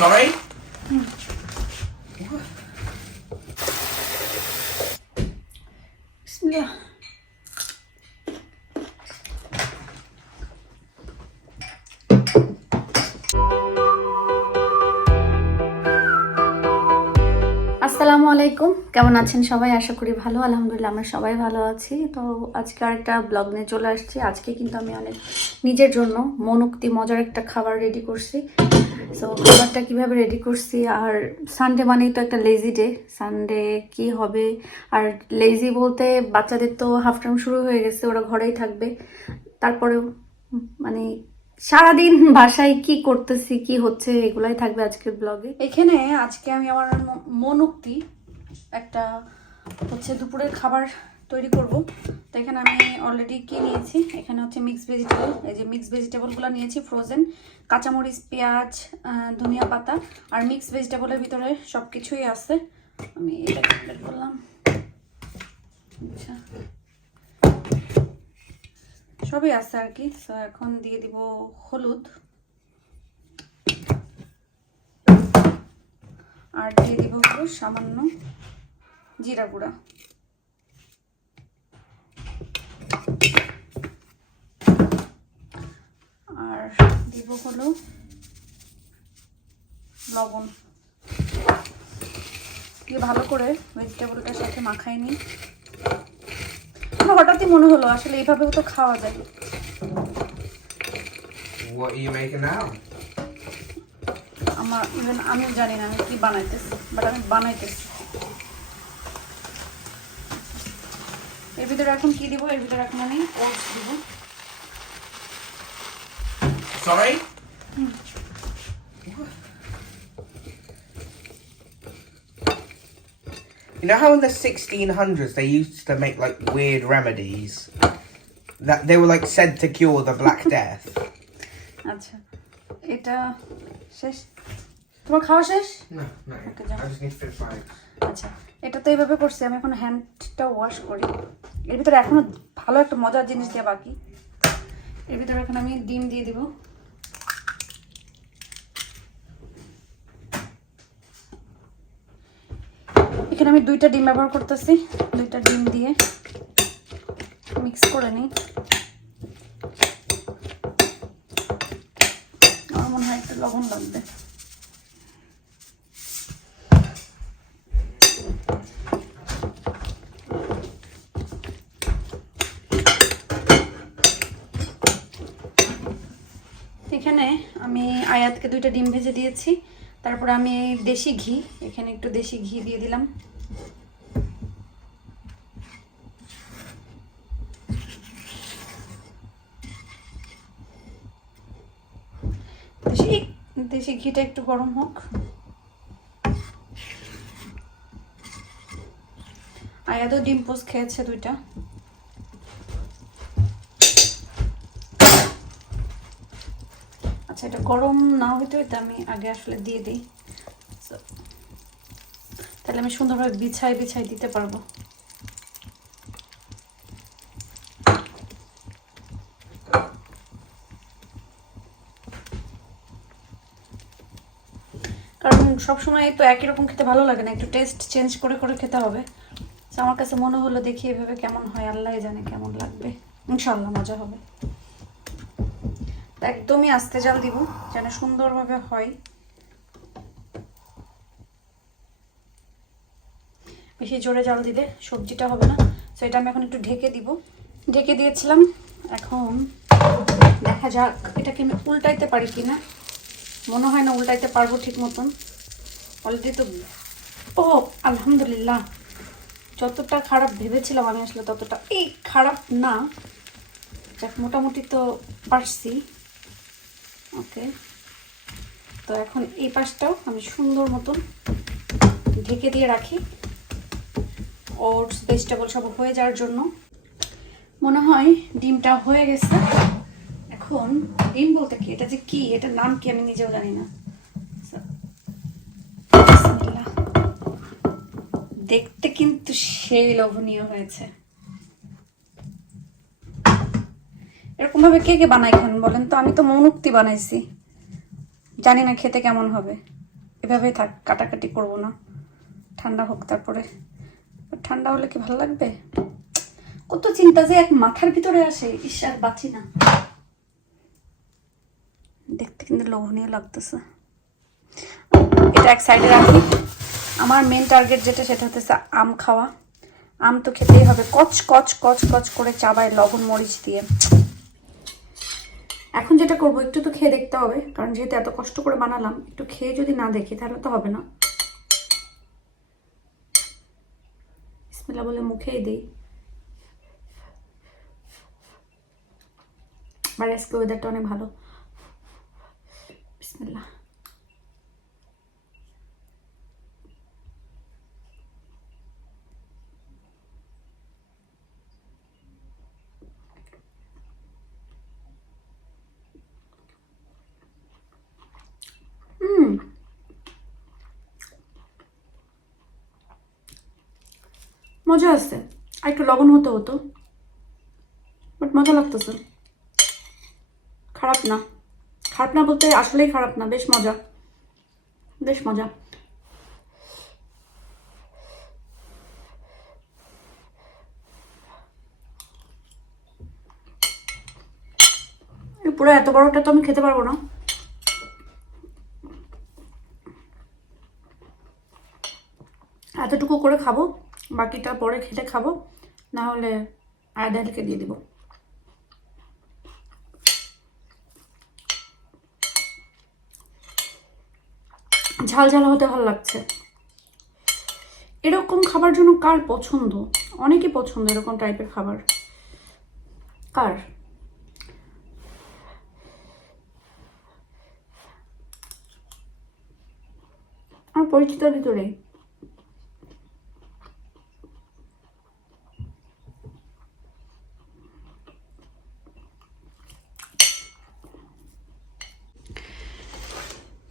Sorry? কেমন আছেন সবাই? আশা করি ভালো, আলহামদুলিল্লাহ আমরা সবাই ভালো আছি। তো আজকে আরেকটা ব্লগ নিয়ে চলে আসছি। আজকে কিন্তু আমি অনেক নিজের জন্য মনুক্তি, মজার একটা খাবার রেডি করছি। সো খাবারটা কীভাবে রেডি করছি? আর সানডে মানেই তো একটা লেজি ডে সানডে কি হবে? আর লেজি বলতে বাচ্চাদের তো হাফ টাইম শুরু হয়ে গেছে, ওরা ঘরেই থাকবে। তারপরেও মানে সারাদিন বাসায় কি করতেছি, কি হচ্ছে, এগুলাই থাকবে আজকের ব্লগে। এখানে আজকে আমি আমার মনোক্তি একটা হচ্ছে দুপুরের খাবার তৈরি করব। তো এখানে আমি অলরেডি কি নিয়েছি? এখানে হচ্ছে মিক্স ভেজিটেবল এই যে মিক্স ভেজিটেবলগুলো নিয়েছি ফ্রোজেন কাঁচামরিচ, পেঁয়াজ ধনিয়া পাতা আর মিক্স ভেজিটেবলের ভিতরে সব কিছুই আছে। আমি এটা বের করলাম। আচ্ছা। সবই আছে আর কি। তো এখন দিয়ে দিব হলুদ। আর দিয়ে দিব সামান্য জিরা গুঁড়া। আর দিব হলো লবণ। দিয়ে ভালো করে ভেজিটেবলটার সাথে মাখাই নিই। আমার হঠাৎই মনে হলো আসলে এইভাবেও তো খাওয়া যায়। What are you making now? আমার আমিও জানি না আমি কি বানাইতেছি বাট আমি বানাইতেছি। ভিতরে এখন কি দিব এর ভিতরে এখন আমি ওটস দিব Sorry? You know how in the 1600s they used to make like weird remedies? That they were like said to cure the Black Death. আচ্ছা এটা শেষ তোমার খাওয়া শেষ No, no. Okay, John. I just need to finish mine. আচ্ছা এটা তো এইভাবে করছি আমি এখন হ্যান্ডটা ওয়াশ করি এর ভিতরে এখনও ভালো একটা মজার জিনিস দেওয়া বাকি। এর ভিতরে এখন আমি ডিম দিয়ে দিব। এখানে আমি দুইটা ডিম ব্যবহার করতেছি। দুইটা ডিম দিয়ে মিক্স করে নিই। আমার মনে হয় একটু লবণ লাগবে এখানে আমি আয়াতকে দুইটা ডিম ভেজে দিয়েছি। তারপর আমি দেশি ঘি, এখানে একটু দেশি ঘি দিয়ে দিলাম। দেশি ঘিটা একটু গরম হোক। আয়াতও ডিম পোস্ট খেয়েছে দুইটা আচ্ছা এটা গরম না হইতে হইতে আমি আগে আসলে দিয়ে দিই। তাহলে আমি সুন্দরভাবে বিছাই বিছাই দিতে পারব। কারণ সবসময় তো একই রকম খেতে ভালো লাগে না, একটু টেস্ট চেঞ্জ করে করে খেতে হবে। আমার কাছে মনে হলো দেখি এভাবে কেমন হয় আল্লাহ জানে কেমন লাগবে। ইনশাল্লাহ মজা হবে। একদমই আস্তে জাল দিব, যেন সুন্দরভাবে হয়। বেশি জোরে জাল দিলে সবজিটা হবে না তো এটা আমি এখন একটু ঢেকে দিব। ঢেকে দিয়েছিলাম, এখন দেখা যাক এটাকে আমি উল্টাইতে পারি কি না মনে হয় না উল্টাইতে পারব ঠিক মতন। অলরেডি তো ও, আলহামদুলিল্লাহ। যতটা খারাপ ভেবেছিলাম আমি আসলে ততটা এই খারাপ না। যাক, মোটামুটি তো পারছি। ওকে। তো এখন এই পাশটাও আমি সুন্দর মতন ঢেকে দিয়ে রাখি। ওটস, ভেজিটেবল সব হয়ে যাওয়ার জন্য। মনে হয় ডিমটা হয়ে গেছে। এখন ডিম বলতে কি? এটা যে কি? এটার নাম কি আমি নিজেও জানি না। দেখতে কিন্তু সেই লোভনীয় হয়েছে। এরকম ভাবে কে কে বানাই খান বলেন তো? আমি তো মৌনুক্তি বানাইছি। জানি না খেতে কেমন হবে। এভাবেই থাক, কাটাকাটি করব না। ঠান্ডা হোক তারপরে। ঠান্ডা হলে কি ভালো লাগবে? কত চিন্তা যে এক মাথার ভিতরে আসে আর বাঁচি না। দেখতে কিন্তু লোভনীয় লাগতেছে। এটা এক সাইডে রাখি। আমার মেন টার্গেট যেটা, সেটা হচ্ছে আম খাওয়া। আম তো খেতেই হবে। কচ কচ কচ কচ করে চাবায় লবণ, মরিচ দিয়ে। এখন যেটা করব, একটু তো খেয়ে দেখতে হবে, কারণ যেহেতু এত কষ্ট করে বানালাম, একটু খেয়ে যদি না দেখি তাহলে তো হবে না। বিসমিল্লাহ বলে মুখেই দিই। বাড়ি আজকে ওয়েদারটা অনেক ভালো। বিসমিল্লাহ হুম মজা আছে। আর একটু লবণ হতে হতো। বাট মজা লাগতেছে। খারাপ না। খারাপ না বলতে আসলেই খারাপ না, বেশ মজা। বেশ মজা। পুরো এত বড়টা তো আমি খেতে পারব না। এতটুকু করে খাব। বাকিটা পরে খেলে খাব, না হলে আয়দালকে দিয়ে দিব। ঝাল ঝাল হতে ভালো লাগছে। এরকম খাবার জন্য কার পছন্দ? অনেকে পছন্দ এরকম টাইপের খাবার। কার? আমার পরিচিত ভিতরে।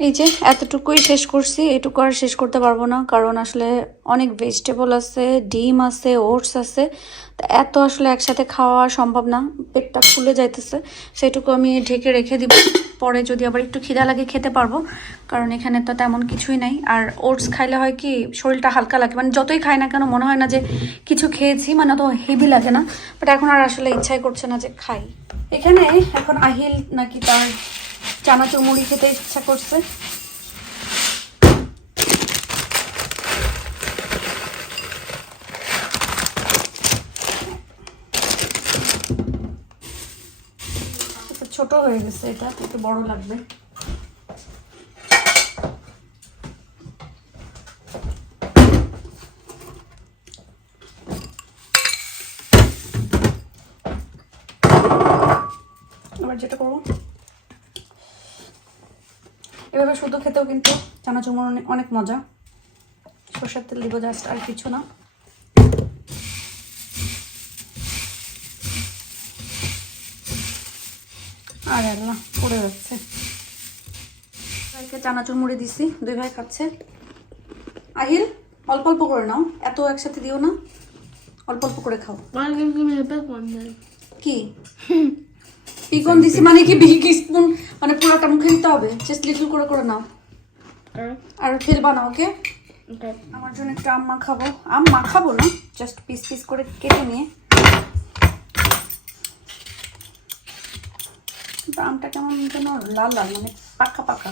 এই যে, এতটুকুই শেষ করছি। এটুকু আর শেষ করতে পারব না, কারণ আসলে অনেক ভেজিটেবল আছে, ডিম আছে, ওটস আছে। তা এত আসলে একসাথে খাওয়া সম্ভব না, পেটটা ফুলে যাইতেছে। সেটুকু আমি ঢেকে রেখে দিব। পরে যদি আবার একটু খিদা লাগে খেতে পারব, কারণ এখানে তো তেমন কিছুই নাই। আর ওটস খাইলে হয় কি, শরীরটা হালকা লাগে। মানে যতই খাই না কেন, মনে হয় না যে কিছু খেয়েছি মানে তো হেভি লাগে না। বাট এখন আর আসলে ইচ্ছাই করছে না যে খাই। এখানে এখন আহিল নাকি তার চানাচুর মুড়ি খেতে ইচ্ছা করছে। ছোট হয়ে গেছে এটা, একটু বড় লাগবে। এবার যেটা করব? এভাবে শুধু খেতেও কিন্তু চানাচুর অনেক অনেক মজা। সর্ষের তেল দিব জাস্ট আর কিছু না। আর আল্লাহ পড়ে যাচ্ছে। ভাইকে চানাচুর মুড়ি দিছি দুই ভাই খাচ্ছে। আহিল অল্প অল্প করে নাও এত একসাথে দিও না। অল্প অল্প করে খাও? কি? পিকন দিছি? মানে কি বিগ স্পুন? মানে পুরোটা মুখে দিতে হবে? জাস্ট লিটল করে করে নাও। আর? ফেলবা না ওকে? আমার জন্য একটু আম মাখাবো। আম মাখাবো না জাস্ট পিস পিস করে কেটে নিয়ে। আমটা কেমন যেন লাল লাল মানে পাকা পাকা।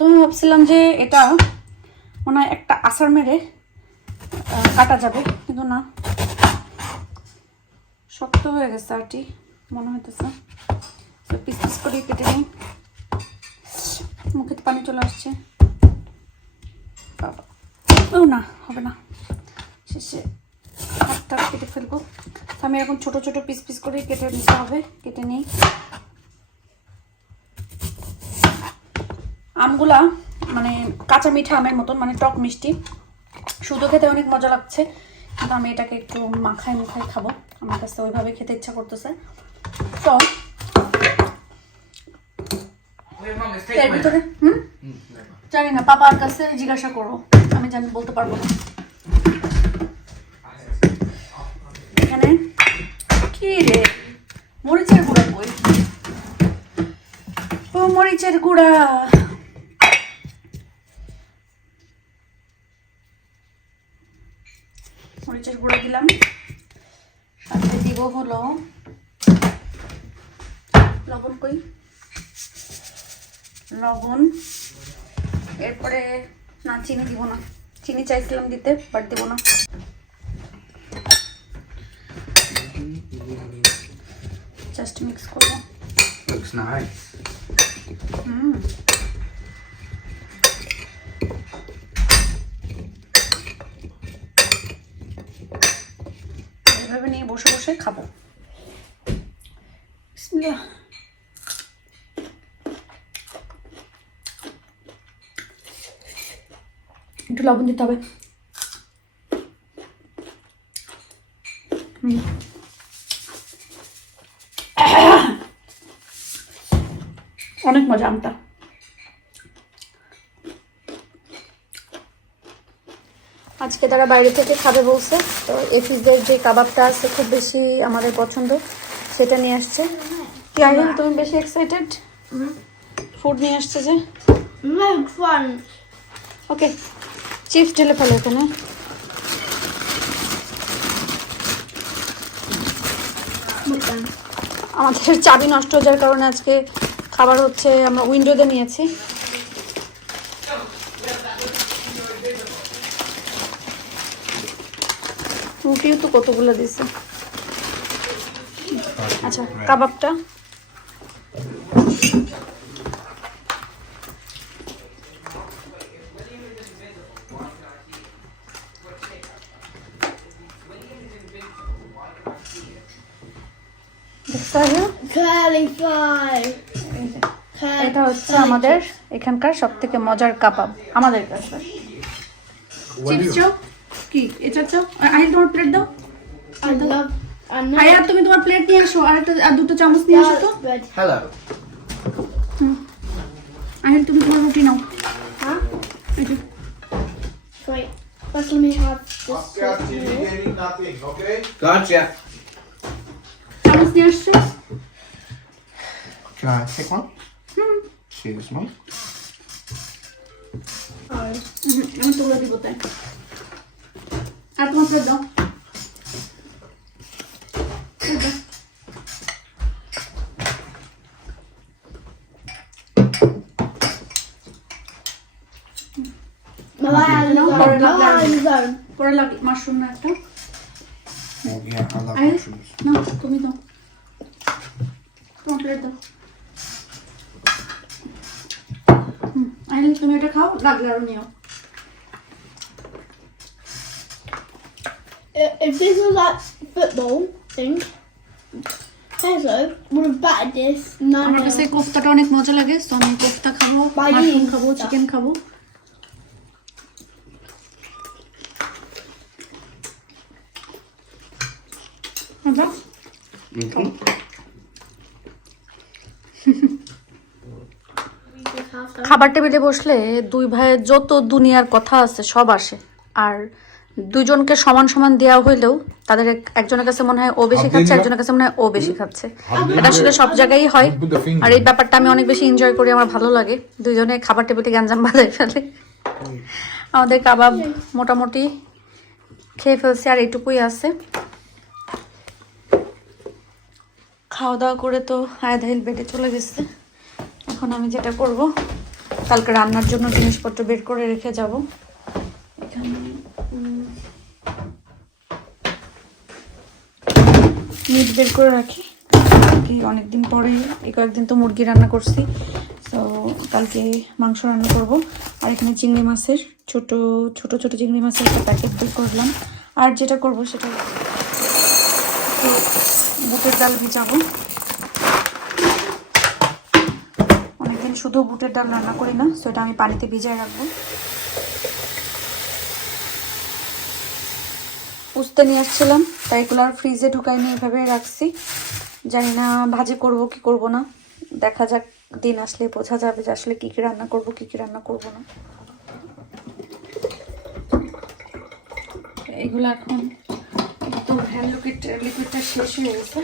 প্রথমে ভাবছিলাম যে এটা মনে হয় একটা আসার মেরে কাটা যাবে, কিন্তু না। শক্ত হয়ে গেছে আরটি, মনে হইতেছে। পিস পিস করে কেটে নিই। মুখে পানি চলে আসছে। না, হবে না। শেষে হাতটা কেটে ফেলব। আমি এখন ছোট ছোট পিস পিস করে কেটে নিতে হবে, কেটে নিই। আমগুলা মানে কাঁচা মিঠা আমের মতন মানে টক মিষ্টি। শুধু খেতে অনেক মজা লাগছে কিন্তু আমি এটাকে একটু মাখায় মুখায় খাব। আমার কাছে ওইভাবে খেতে ইচ্ছা করতেছে। তো এর ভিতরে হুম? জানি না পাপার কাছে জিজ্ঞাসা করো আমি জানি বলতে পারব না। এখানে? কি রে? মরিচের গুঁড়া কই? ও মরিচের গুঁড়া। মরিচের গুঁড়া দিলাম। সাথে দিব হলো লবণ কই? লবণ। এরপরে না চিনি দিব না। চিনি চাইছিলাম দিতে বাট দিব না। জাস্ট মিক্স করব। Looks nice এইভাবে নিয়ে বসে বসে খাব। একটু লবণ দিতে হবে। অনেক মজা আমটা আজকে তারা বাইরে থেকে খাবে বলছে। তো এফিসদের যে কাবাবটা আছে খুব বেশি আমাদের পছন্দ সেটা নিয়ে আসছে। কি আহিল তুমি বেশি এক্সাইটেড ফুড নিয়ে আসছে যে? ওকে চিপস ঢেলে ফেলো এখানে। আমাদের চাবি নষ্ট হয়ে যাওয়ার কারণে আজকে খাবার হচ্ছে আমরা উইন্ডোতে নিয়েছি। রুটিও তো কতগুলো দিছে? আচ্ছা কাবাবটা? এটা হচ্ছে আমাদের এখানকার সব থেকে মজার কাবাব আমাদের কাছে। চিপস কি এটা চাও আহিল তোমার প্লেট দাও. আয়া তুমি তোমার প্লেট নিয়ে আসো আর একটা আর দুটো চামচ নিয়ে আসো তো. আহিল তুমি তোমার রুটি নাও Huh? এই যে। Wait. First, let me have this. Oscar TV getting nothing, okay? Gotcha. চামচ নিয়ে আসছো Can I take one? Choose one. Oh. হুম, আমি তুলে দিব তাই আর তোমার প্লেট দাও. পরে লাগে মাশরুম না একটা. না তুমি দাও। তোমার প্লেট দাও। হুম, আহিল তুমি এটা খাও লাগলে আরও নিও। If this was like football thing, Pezzo would have battered this. No, আমার no. কাছে কোফতাটা অনেক মজা লাগে তো আমি কোফতা খাব বাইরে মাশরুম খাব কোফতা। চিকেন খাব আচ্ছা, Mhm. খাবার টেবিলে বসলে দুই ভাইয়ের যত দুনিয়ার কথা আছে সব আসে আর দুইজনকে সমান সমান দেওয়া হইলেও তাদের একজনের কাছে মনে হয় ও বেশি খাচ্ছে একজনের কাছে মনে হয় ও বেশি খাচ্ছে। এটা আসলে সব জায়গায় হয়। আর এই ব্যাপারটা আমি অনেক বেশি এনজয় করি আমার ভালো লাগে। দুজনে খাবার টেবিলে গ্যাঞ্জাম বাজায় ফেলে। আমাদের কাবাব মোটামুটি খেয়ে ফেলছে আর এইটুকুই আছে। খাওয়া দাওয়া করে তো আয়াধাইল বেডে চলে গেছে। এখন আমি যেটা করব কালকে রান্নার জন্য জিনিসপত্র বের করে রেখে যাব। এখানে মিট বের করে রাখি। অনেকদিন পরে এই কয়েকদিন তো মুরগি রান্না করছি তো কালকে মাংস রান্না করব। আর এখানে চিংড়ি মাছের ছোট ছোট ছোট চিংড়ি মাছের একটা প্যাকেট বের করলাম। আর যেটা করব সেটা বুটের ডাল ভিজাবো। অনেকদিন শুধু বুটের ডাল রান্না করি না সেটা আমি পানিতে ভিজায় রাখব। উস্তে নিয়ে আসছিলাম, তাই এগুলো আর ফ্রিজে ঢুকাই নিয়ে এভাবে রাখছি। জানি না ভাজি করব কি করব না, দেখা যাক দিন আসলে বোঝা যাবে যে আসলে কী কী রান্না করব, কী কী রান্না করব না। এগুলো এখন তো হ্যান্ড লিকুইড লিকুইডটা শেষ হয়ে গেছে।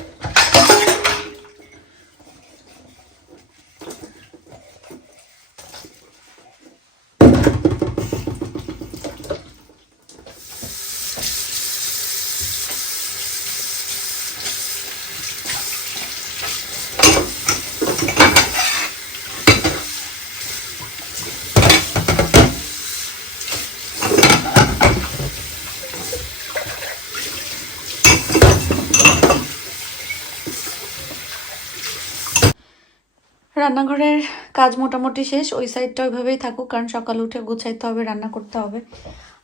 রান্নাঘরের কাজ মোটামুটি শেষ, ওই সাইডটা ওইভাবেই থাকুক, কারণ সকালে উঠে গুছাইতে হবে, রান্না করতে হবে।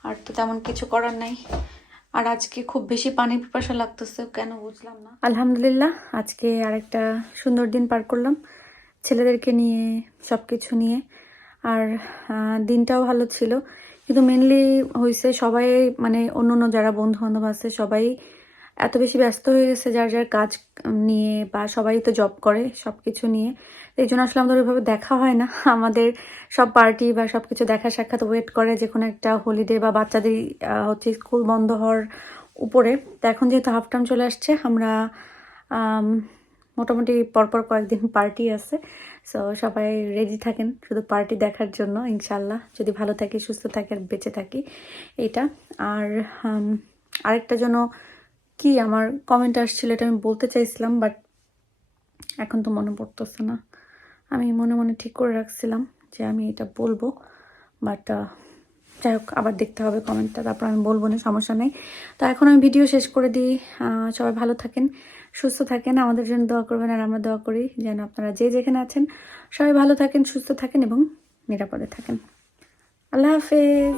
আর তো তেমন কিছু করার নাই। আর আজকে খুব বেশি পানি পিপাসা লাগতেছে, কেন বুঝলাম না। আলহামদুলিল্লাহ, আজকে আরেকটা সুন্দর দিন পার করলাম, ছেলেদেরকে নিয়ে সব কিছু নিয়ে। আর দিনটাও ভালো ছিল। কিন্তু মেনলি হয়েছে সবাই মানে অন্য অন্য যারা বন্ধু বান্ধব আছে, সবাই এত বেশি ব্যস্ত হয়ে গেছে, যার যার কাজ নিয়ে বা সবাই তো জব করে সব কিছু নিয়ে। এই জন্য আসলে আমাদের ওইভাবে দেখা হয় না। আমাদের সব পার্টি বা সব কিছু দেখা সাক্ষাৎ ওয়েট করে যে কোনো একটা হলিডে বা বাচ্চাদের হচ্ছে স্কুল বন্ধ হওয়ার উপরে। তো এখন যেহেতু হাফ টাইম চলে আসছে, আমরা মোটামুটি পরপর কয়েকদিন পার্টি আছে। সো সবাই রেডি থাকেন শুধু পার্টি দেখার জন্য ইনশাল্লাহ যদি ভালো থাকি, সুস্থ থাকি আর বেঁচে থাকি এটা আর আরেকটা জন্য কি আমার কমেন্ট আসছিল, এটা আমি বলতে চাইছিলাম বাট এখন তো মনে পড়তেছে না। আমি মনে মনে ঠিক করে রাখছিলাম যে আমি এটা বলব বাট যাই হোক, আবার দেখতে হবে কমেন্টটা তারপর আমি বলব না, সমস্যা নেই। তো এখন আমি ভিডিও শেষ করে দিই। সবাই ভালো থাকেন, সুস্থ থাকেন, আমাদের জন্য দোয়া করবেন আর আমরা দোয়া করি যেন আপনারা যে যেখানে আছেন, সবাই ভালো থাকেন, সুস্থ থাকেন এবং নিরাপদে থাকেন। আল্লাহ হাফেজ।